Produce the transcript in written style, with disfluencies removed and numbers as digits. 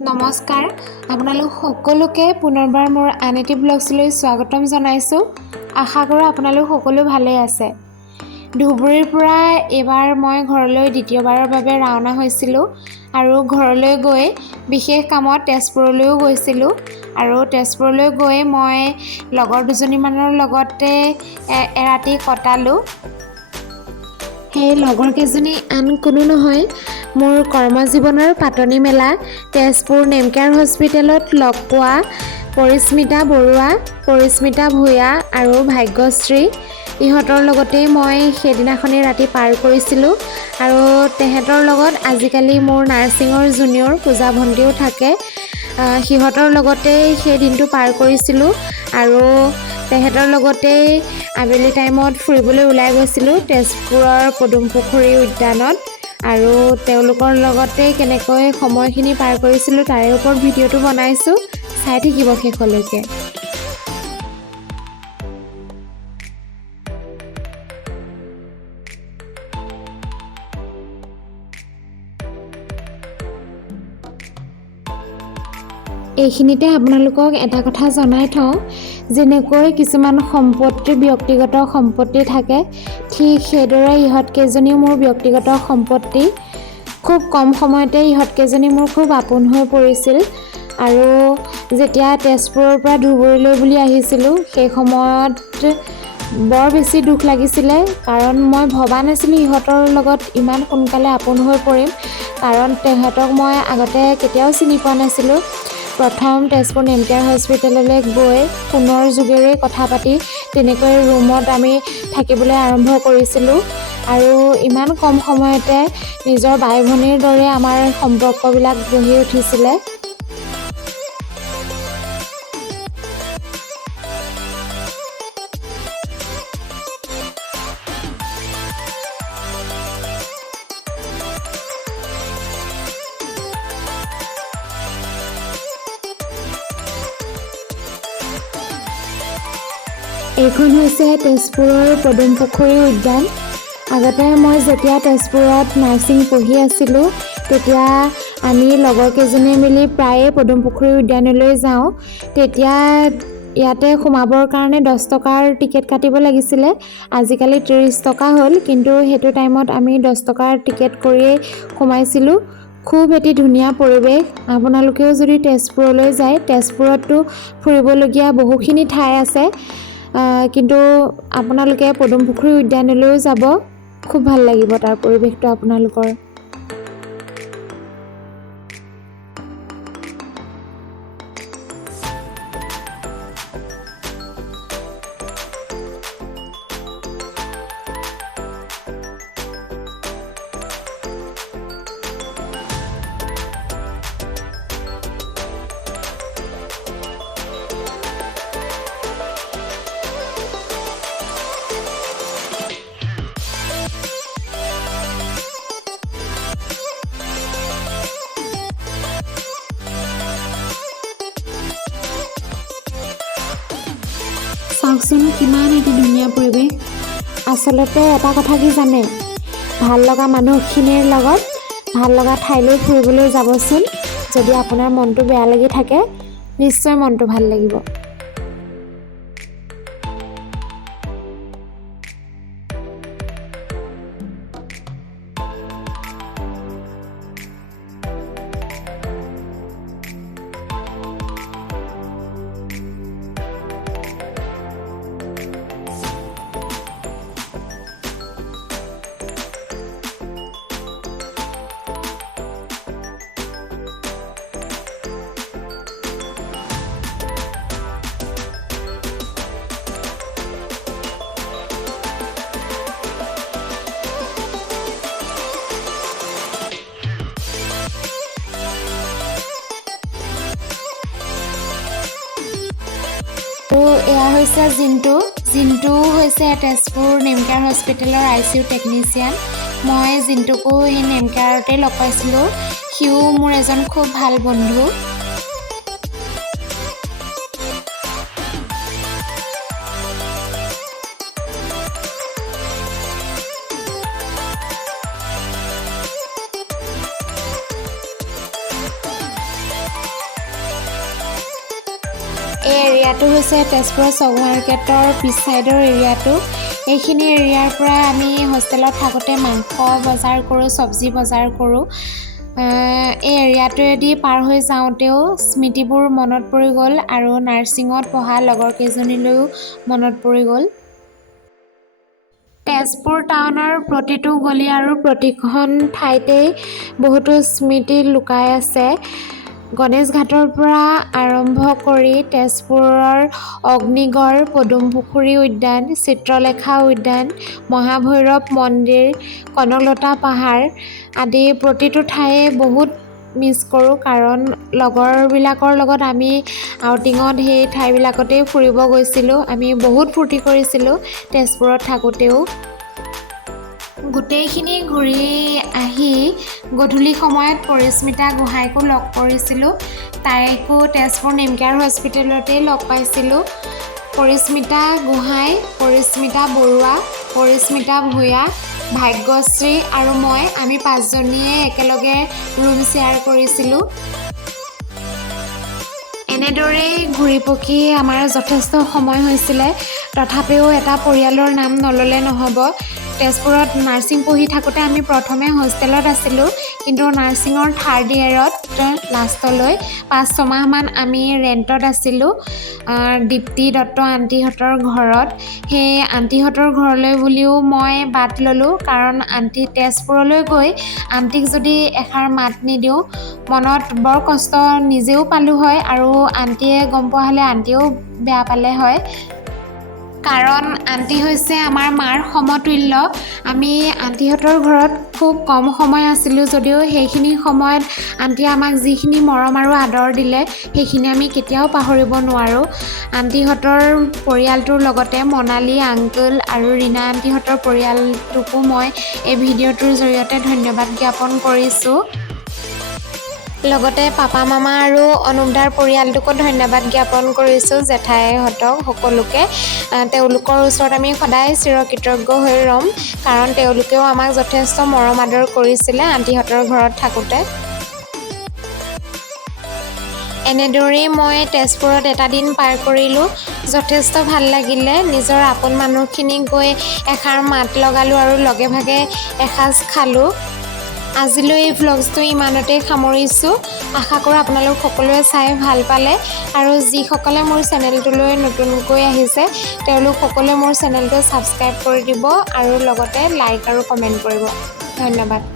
নমস্কাৰ আপোনালোক সকলোকে পুনৰবাৰ মোৰ আন এটি ব্লগছলৈ স্বাগতম জনাইছোঁ। আশা কৰোঁ আপোনালোক সকলো ভালে আছে। ধুবুৰীৰ পৰা এবাৰ মই ঘৰলৈ দ্বিতীয়বাৰৰ বাবে ৰাওনা হৈছিলোঁ আৰু ঘৰলৈ গৈ বিশেষ কামত তেজপুৰলৈও গৈছিলোঁ আৰু তেজপুৰলৈ গৈ মই লগৰ দুজনীমানৰ লগতে এৰাতি কটালোঁ। সেই লগৰ কেইজনী আন কোনো নহয়, মোৰ কৰ্মজীৱনৰ পাতনি মেলা তেজপুৰ নেমকেয়াৰ হস্পিটেলত লগ পোৱা পৰিস্মিতা বৰুৱা, পৰিস্মিতা ভূঞা আৰু ভাগ্যশ্ৰী। ইহঁতৰ লগতেই মই সেইদিনাখনেই ৰাতি পাৰ কৰিছিলোঁ আৰু তেহেঁতৰ লগত আজিকালি মোৰ নাৰ্ছিঙৰ জুনিয়ৰ পূজা ভণ্টিও থাকে। সিহঁতৰ লগতেই সেই দিনটো পাৰ কৰিছিলোঁ আৰু তেহেঁতৰ লগতেই আবেলি টাইমত ফুৰিবলৈ ওলাই গৈছিলোঁ তেজপুৰৰ পদুমপুখুৰী উদ্যানত আৰু তেওঁলোকৰ লগতেই কেনেকৈ সময়খিনি পাৰ কৰিছিলোঁ তাৰে ওপৰত ভিডিঅ'টো বনাইছোঁ, চাই থাকিব শেষলৈকে। এইখিনিতে আপোনালোকক এটা কথা জনাই থওঁ, যেনেকৈ কিছুমান সম্পত্তি ব্যক্তিগত সম্পত্তি থাকে, ঠিক সেইদৰে ইহঁতকেইজনীও মোৰ ব্যক্তিগত সম্পত্তি। খুব কম সময়তে ইহঁতকেইজনী মোৰ খুব আপোন হৈ পৰিছিল আৰু যেতিয়া তেজপুৰৰ পৰা ধুবুৰীলৈ বুলি আহিছিলোঁ সেই সময়ত বৰ বেছি দুখ লাগিছিলে, কাৰণ মই ভবা নাছিলোঁ ইহঁতৰ লগত ইমান সোনকালে আপোন হৈ পৰিম, কাৰণ তেহেঁতক মই আগতে কেতিয়াও চিনি পোৱা নাছিলোঁ। প্ৰথম তেজপুৰ নেমকেয়াৰ হস্পিটেললৈ গৈ ফোনৰ যোগেৰে কথা পাতি তেনেকৈ ৰুমত আমি থাকিবলৈ আৰম্ভ কৰিছিলোঁ আৰু ইমান কম সময়তে নিজৰ বাই ভনীৰ দৰে আমাৰ সম্পৰ্কবিলাক গঢ়ি উঠিছিলে। এইখন হৈছে তেজপুৰৰ পদুমপুখুৰী উদ্যান। আগতে মই যেতিয়া তেজপুৰত নাৰ্ছিং পঢ়ি আছিলোঁ তেতিয়া আমি লগৰকেইজনীয়ে মিলি প্ৰায়ে পদুমপুখুৰী উদ্যানলৈ যাওঁ। তেতিয়া ইয়াতে সোমাবৰ কাৰণে 10 টকাৰ টিকেট কাটিব লাগিছিলে, আজিকালি 30 টকা হ'ল, কিন্তু সেইটো টাইমত আমি 10 টকাৰ টিকেট কৰিয়েই সোমাইছিলোঁ। খুব এটি ধুনীয়া পৰিৱেশ। আপোনালোকেও যদি তেজপুৰলৈ যায়, তেজপুৰততো ফুৰিবলগীয়া বহুখিনি ঠাই আছে, কিন্তু আপোনালোকে পদুমপুখুৰী উদ্যানলৈও যাব, খুব ভাল লাগিব তাৰ পৰিৱেশটো আপোনালোকৰ। চাওকচোন কিমান এটি ধুনীয়া পৰিৱেশ। আচলতে এটা কথা কি জানে, ভাল লগা মানুহখিনিৰ লগত ভাল লগা ঠাইলৈ ফুৰিবলৈ যাবচোন। যদি আপোনাৰ মনটো বেয়া লাগি থাকে, নিশ্চয় মনটো ভাল লাগিব। আৰু এয়া হৈছে জিন্তু হৈছে তেজপুৰ নেমকেয়াৰ হস্পিটেলৰ ICU টেকনিচিয়ান। মই জিন্তুকো সেই নেমকেয়াৰতে লগ পাইছিলোঁ, সিও মোৰ এজন খুব ভাল বন্ধু। এই এৰিয়াটো হৈছে তেজপুৰৰ চক মাৰ্কেটৰ পিছ চাইডৰ এৰিয়াটো। এইখিনি এৰিয়াৰ পৰা আমি হোষ্টেলত থাকোঁতে মাংস বজাৰ কৰোঁ, চব্জি বজাৰ কৰোঁ। এই এৰিয়াটোৱেদি পাৰ হৈ যাওঁতেও স্মৃতিবোৰ মনত পৰি গ'ল আৰু নাৰ্ছিঙত পঢ়া লগৰ কেইজনীলৈও মনত পৰি গ'ল। তেজপুৰ টাউনৰ প্ৰতিটো গলি আৰু প্ৰতিখন ঠাইতেই বহুতো স্মৃতি লুকাই আছে। গণেশ ঘাটৰ পৰা আৰম্ভ কৰি তেজপুৰৰ অগ্নিগড়, পদুম পুখুৰী উদ্যান, চিত্ৰলেখা উদ্যান, মহাভৈৰৱ মন্দিৰ, কনকলতা পাহাৰ আদি প্ৰতিটো ঠায়ে বহুত মিছ কৰোঁ, কাৰণ লগৰবিলাকৰ লগত আমি আউটিঙত সেই ঠাইবিলাকতেই ফুৰিব গৈছিলোঁ। আমি বহুত ফূৰ্তি কৰিছিলোঁ তেজপুৰত থাকোঁতেও। গোটেইখিনি ঘূৰি আহি গধূলি সময়ত পৰিস্মিতা গোহাঁইকো লগ কৰিছিলোঁ। তাইকো তেজপুৰ নেমকেয়াৰ হস্পিটেলতেই লগ পাইছিলোঁ। পৰিস্মিতা গোহাঁই, পৰিস্মিতা বৰুৱা, পৰিস্মিতা ভূঞা, ভাগ্যশ্ৰী আৰু আমি 5জনীয়ে একেলগে ৰুম শ্বেয়াৰ কৰিছিলোঁ। এনেদৰেই ঘূৰি পকি আমাৰ যথেষ্ট সময় হৈছিলে। তথাপিও এটা পৰিয়ালৰ নাম নল'লে নহ'ব। তেজপুৰত নাৰ্ছিং পঢ়ি থাকোঁতে আমি প্ৰথমে হোষ্টেলত আছিলোঁ, কিন্তু নাৰ্ছিঙৰ 3rd ইয়েৰত লাষ্টলৈ 5-6 মাহমান আমি ৰেণ্টত আছিলোঁ দীপ্তি দত্ত আণ্টিহঁতৰ ঘৰত। সেই আণ্টিহঁতৰ ঘৰলৈ বুলিও মই বাট ল'লোঁ, কাৰণ আণ্টি তেজপুৰলৈ গৈ আণ্টিক যদি এষাৰ মাত নিদিওঁ মনত বৰ কষ্ট নিজেও পালোঁ হয় আৰু আণ্টিয়ে গম পোৱা হ'লে আণ্টিয়েও বেয়া পালে হয়। কাৰণ আণ্টি হৈছে আমাৰ মাৰ সমতুল্য। আমি আণ্টিহঁতৰ ঘৰত খুব কম সময় আছিলোঁ যদিও সেইখিনি সময়ত আণ্টিয়ে আমাক যিখিনি মৰম আৰু আদৰ দিলে সেইখিনি আমি কেতিয়াও পাহৰিব নোৱাৰোঁ। আণ্টিহঁতৰ পৰিয়ালটোৰ লগতে মনালী আংকুল আৰু ৰীণা আণ্টিহঁতৰ পৰিয়ালটোকো মই এই ভিডিঅ'টোৰ জৰিয়তে ধন্যবাদ জ্ঞাপন কৰিছোঁ। লগতে পাপা মামা আৰু অনুপদাৰ পৰিয়ালটোকো ধন্যবাদ জ্ঞাপন কৰিছোঁ, জেঠাইহঁতক সকলোকে। তেওঁলোকৰ ওচৰত আমি সদায় চিৰকৃতজ্ঞ হৈ ৰ'ম, কাৰণ তেওঁলোকেও আমাক যথেষ্ট মৰম আদৰ কৰিছিলে আণ্টিহঁতৰ ঘৰত থাকোঁতে। এনেদৰেই মই তেজপুৰত এটা দিন পাৰ কৰিলোঁ। যথেষ্ট ভাল লাগিলে। নিজৰ আপোন মানুহখিনিক গৈ এষাৰ মাত লগালোঁ আৰু লগে ভাগে এসাঁজ খালোঁ। আজিলৈ এই ভ্লগছটো ইমানতেই সামৰিছোঁ। আশা কৰোঁ আপোনালোক সকলোৱে চাই ভাল পালে, আৰু যিসকলে মোৰ চেনেলটোলৈ নতুনকৈ আহিছে তেওঁলোক সকলোৱে মোৰ চেনেলটো ছাবস্ক্ৰাইব কৰি দিব আৰু লগতে লাইক আৰু কমেণ্ট কৰিব। ধন্যবাদ।